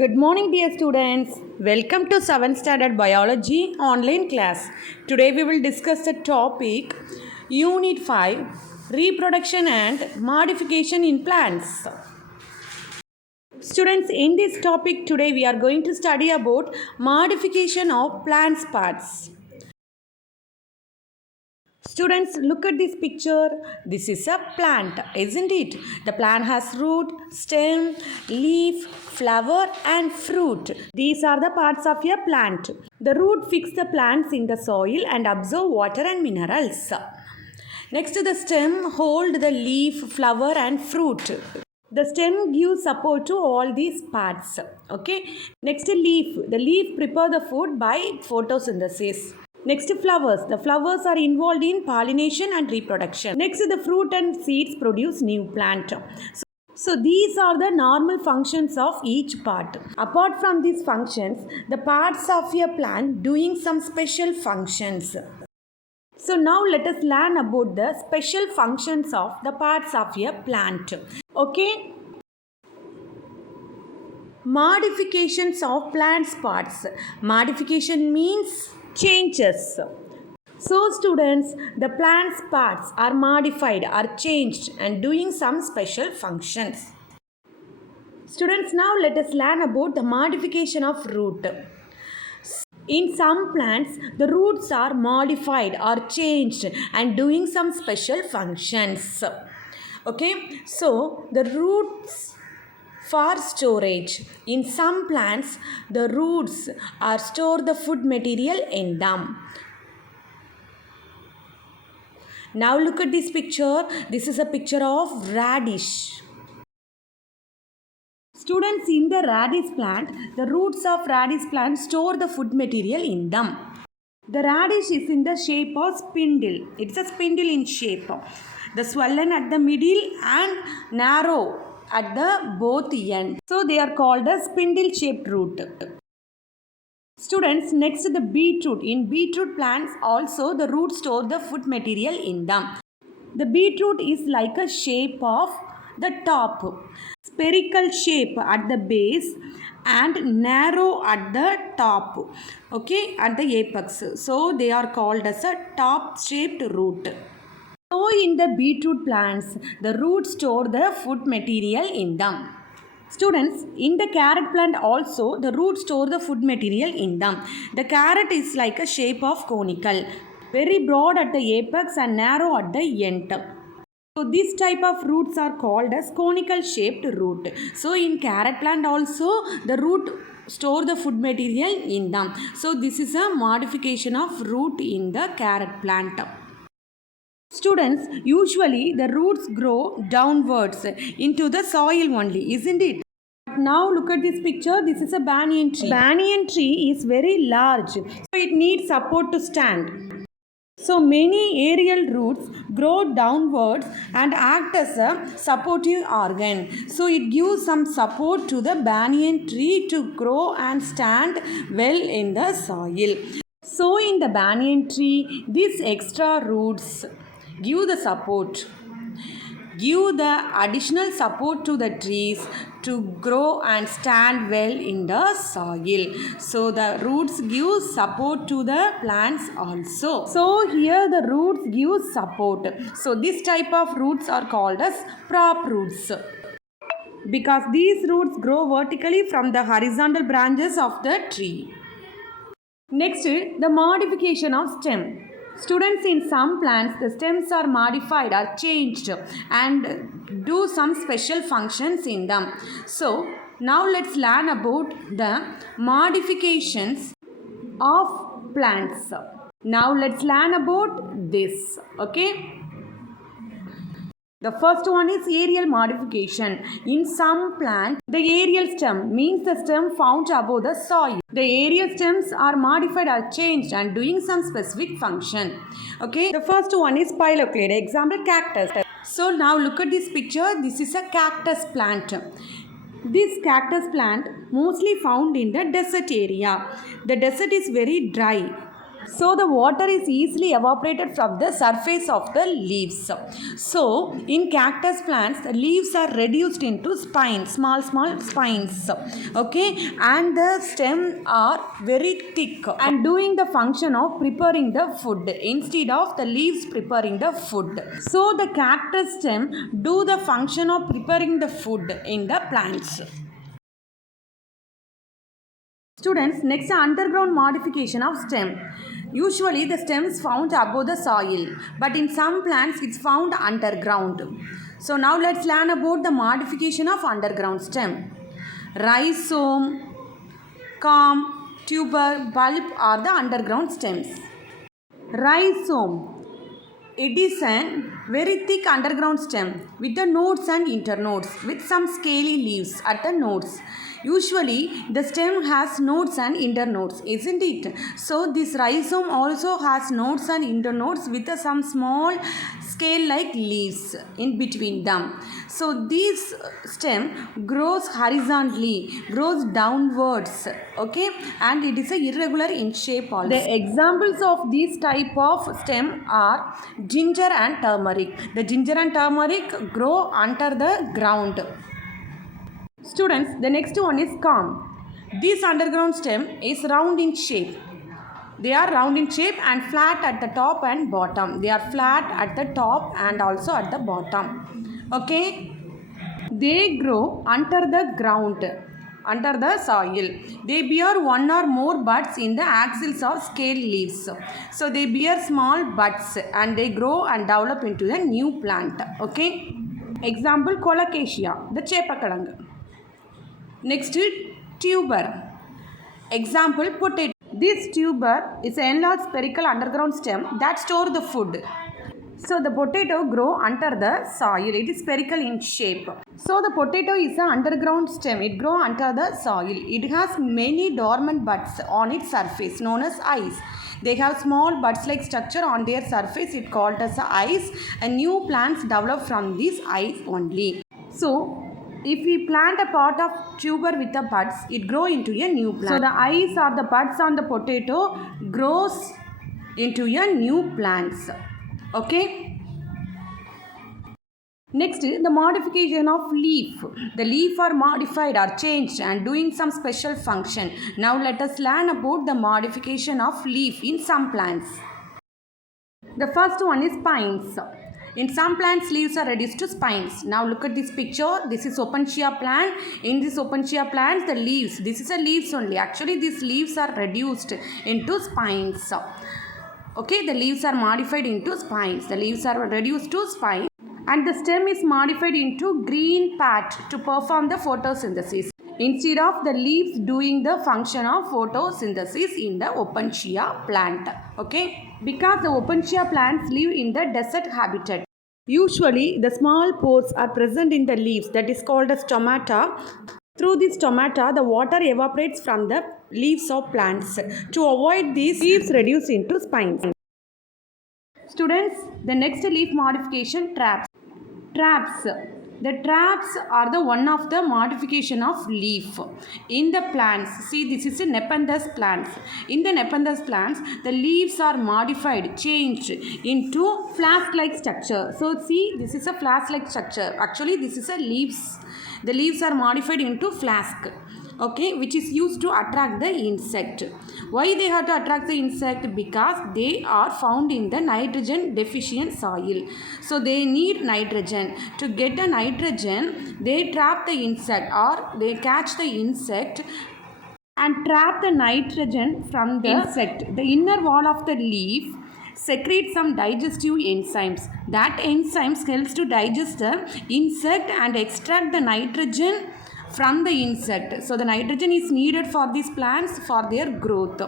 Good morning, dear students. Welcome to 7th Standard Biology online class. Today we will discuss the topic Unit 5 Reproduction and Modification in Plants. Students, in this topic today we are going to study about modification of plants parts. Students, look at this picture. This is a plant, isn't it? The plant has root, stem, leaf, flower and fruit. These are the parts of a plant. The root fixes the plants in the soil and absorb water and minerals. Next, the stem holds the leaf, flower and fruit. The stem gives support to all these parts. Okay. Next, leaf. The leaf prepare the food by photosynthesis. Next, flowers. The flowers are involved in pollination and reproduction. Next, the fruit and seeds produce new plant. So these are the normal functions of each part. Apart from these functions, the parts of a plant doing some special functions. So now let us learn about the special functions of the parts of a plant. Okay. Modifications of plants parts. Modification means changes. So students, the plant's parts are modified, are changed and doing some special functions. Students, now let us learn about the modification of root. In some plants, the roots are modified or changed and doing some special functions. Okay, so the roots for storage. In some plants, the roots are store the food material in them. Now look at this picture. This is a picture of radish. Students, in the radish plant, the roots of radish plant store the food material in them. The radish is in the shape of spindle. It's a spindle in shape. The swollen at the middle and narrow at the both ends. So they are called a spindle shaped root. Students, next the beetroot. In beetroot plants also the roots store the food material in them. The beetroot is like a shape of the top, spherical shape at the base and narrow at the top, okay, at the apex. So they are called as a top shaped root. So in the beetroot plants, the roots store the food material in them. Students, in the carrot plant also, the roots store the food material in them. The carrot is like a shape of conical, very broad at the apex and narrow at the end. So this type of roots are called as conical shaped root. So in carrot plant also, the root store the food material in them. So this is a modification of root in the carrot plant. Students, usually the roots grow downwards into the soil only, isn't it? Now look at this picture. This is a banyan tree. Banyan tree is very large, so it needs support to stand. So many aerial roots grow downwards and act as a supportive organ. So it gives some support to the banyan tree to grow and stand well in the soil. So in the banyan tree, these extra roots give the support, give the additional support to the trees to grow and stand well in the soil. So the roots give support to the plants also. So here the roots give support. So this type of roots are called as prop roots, because these roots grow vertically from the horizontal branches of the tree. Next, the modification of stem. Students, in some plants, the stems are modified or changed and do some special functions in them. So, now let's learn about the modifications of plants. Now let's learn about this. Okay. The first one is aerial modification. In some plants, the aerial stem means the stem found above the soil. The aerial stems are modified or changed and doing some specific function. Okay, the first one is phylloclade. Example, cactus. So now look at this picture. This is a cactus plant. This cactus plant mostly found in the desert area. The desert is very dry. So the water is easily evaporated from the surface of the leaves. So in cactus plants, the leaves are reduced into spines, small spines. Okay, and the stem are very thick and doing the function of preparing the food instead of the leaves preparing the food. So the cactus stem do the function of preparing the food in the plants. Students, next underground modification of stem. Usually the stem is found above the soil, but in some plants it's found underground. So now let's learn about the modification of underground stem. Rhizome, corm, tuber, bulb are the underground stems. Rhizome. It is a very thick underground stem with the nodes and internodes with some scaly leaves at the nodes. Usually the stem has nodes and internodes, isn't it? So this rhizome also has nodes and internodes with some small scale like leaves in between them. So this stem grows horizontally, grows downwards, okay, and it is a irregular in shape also. The examples of these type of stem are ginger and turmeric. The ginger and turmeric grow under the ground. Students, the next one is corm. This underground stem is round in shape. They are round in shape and flat at the top and bottom. They are flat at the top and also at the bottom. Okay. They grow under the ground, under the soil. They bear one or more buds in the axils of scale leaves. So they bear small buds and they grow and develop into a new plant. Okay. Example, colocasia, the chepakalang. Next, tuber. Example, potato. This tuber is an enlarged spherical underground stem that stores the food. So the potato grow under the soil. It is spherical in shape. So the potato is an underground stem. It grows under the soil. It has many dormant buds on its surface known as eyes. They have small buds-like structure on their surface. It called as eyes. And new plants develop from these eyes only. So if we plant a pot of tuber with the buds, it grows into a new plant. So the eyes or the buds on the potato grows into a new plants. Okay. Next, the modification of leaf. The leaf are modified or changed and doing some special function. Now let us learn about the modification of leaf in some plants. The first one is spines. In some plants, leaves are reduced to spines. Now look at this picture. This is opuntia plant. In this opuntia plant, the leaves, this is a leaves only. Actually, these leaves are reduced into spines. Okay, the leaves are modified into spines. The leaves are reduced to spines. And the stem is modified into green part to perform the photosynthesis. Instead of the leaves doing the function of photosynthesis in the opuntia plant. Okay, because the opuntia plants live in the desert habitat. Usually, the small pores are present in the leaves, that is called as stomata. Through this stomata, the water evaporates from the leaves of plants. To avoid these, leaves reduce into spines. Students, the next leaf modification, traps. Traps. The traps are the one of the modification of leaf in the plants. See, this is a Nepenthes plants. In the Nepenthes plants, the leaves are modified, changed into flask-like structure. So, see, this is a flask-like structure. Actually, this is a leaves. The leaves are modified into flask. Okay, which is used to attract the insect. Why they have to attract the insect? Because they are found in the nitrogen deficient soil. So they need nitrogen. To get the nitrogen, they trap the insect or they catch the insect and trap the nitrogen from the insect. The inner wall of the leaf secrete some digestive enzymes. That enzymes helps to digest the insect and extract the nitrogen from the insect. So the nitrogen is needed for these plants for their growth.